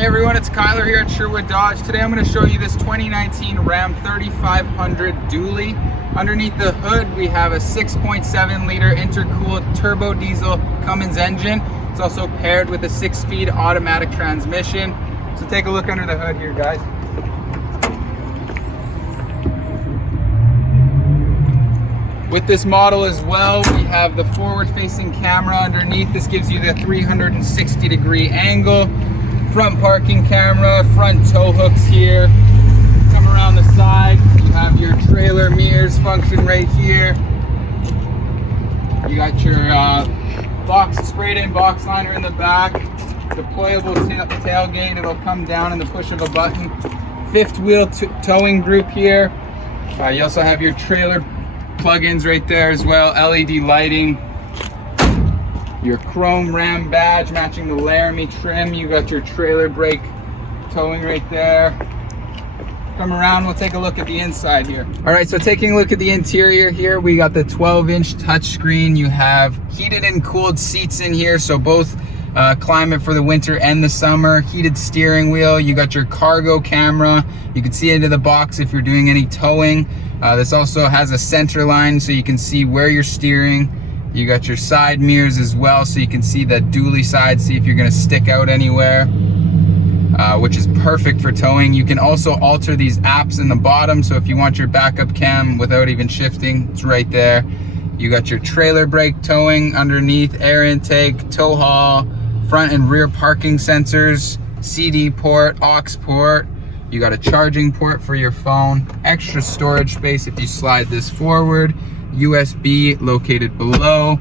Hey everyone, it's Kyler here at Sherwood Dodge. Today I'm going to show you this 2019 Ram 3500 Dually. Underneath the hood we have a 6.7 liter intercooled turbo diesel Cummins engine. It's also paired with a 6-speed automatic transmission. So take a look under the hood here, guys. With this model as well, we have the forward-facing camera underneath. This gives you the 360-degree angle. Front parking camera, front tow hooks here. Come around the side, you have your trailer mirrors function right here. You got your sprayed-in box liner in the back. Deployable tailgate, it'll come down in the push of a button. Fifth wheel towing group here. You also have your trailer plug-ins right there as well, LED lighting. Your chrome Ram badge matching the Laramie trim. You got your trailer brake towing right there. Come around, we'll take a look at the inside here. All right, so taking a look at the interior here, we got the 12-inch touchscreen. You have heated and cooled seats in here, so both climate for the winter and the summer. Heated steering wheel. You got your cargo camera. You can see into the box if you're doing any towing. This also has a center line so you can see where you're steering. You got your side mirrors as well, so you can see the dually side, see if you're gonna stick out anywhere, which is perfect for towing. You can also alter these apps in the bottom, so if you want your backup cam without even shifting, it's right there. You got your trailer brake towing underneath, air intake, tow haul, front and rear parking sensors, CD port, aux port. You got a charging port for your phone, extra storage space if you slide this forward. USB located below.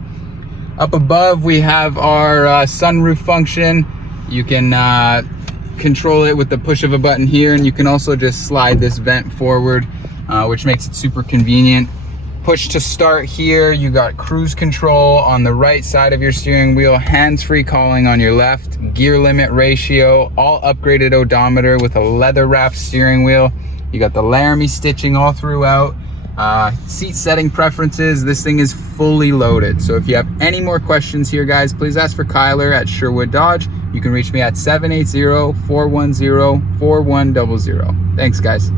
Up above we have our sunroof function. You can control it with the push of a button here, and you can also just slide this vent forward, which makes it super convenient. Push to start here. You got cruise control on the right side of your steering wheel, hands-free calling on your left, gear limit ratio, all upgraded odometer with a leather wrapped steering wheel. You got the Laramie stitching all throughout. Seat setting preferences, this thing is fully loaded. So if you have any more questions here, guys, please ask for Kyler at Sherwood Dodge. You can reach me at 780-410-4100. Thanks, guys.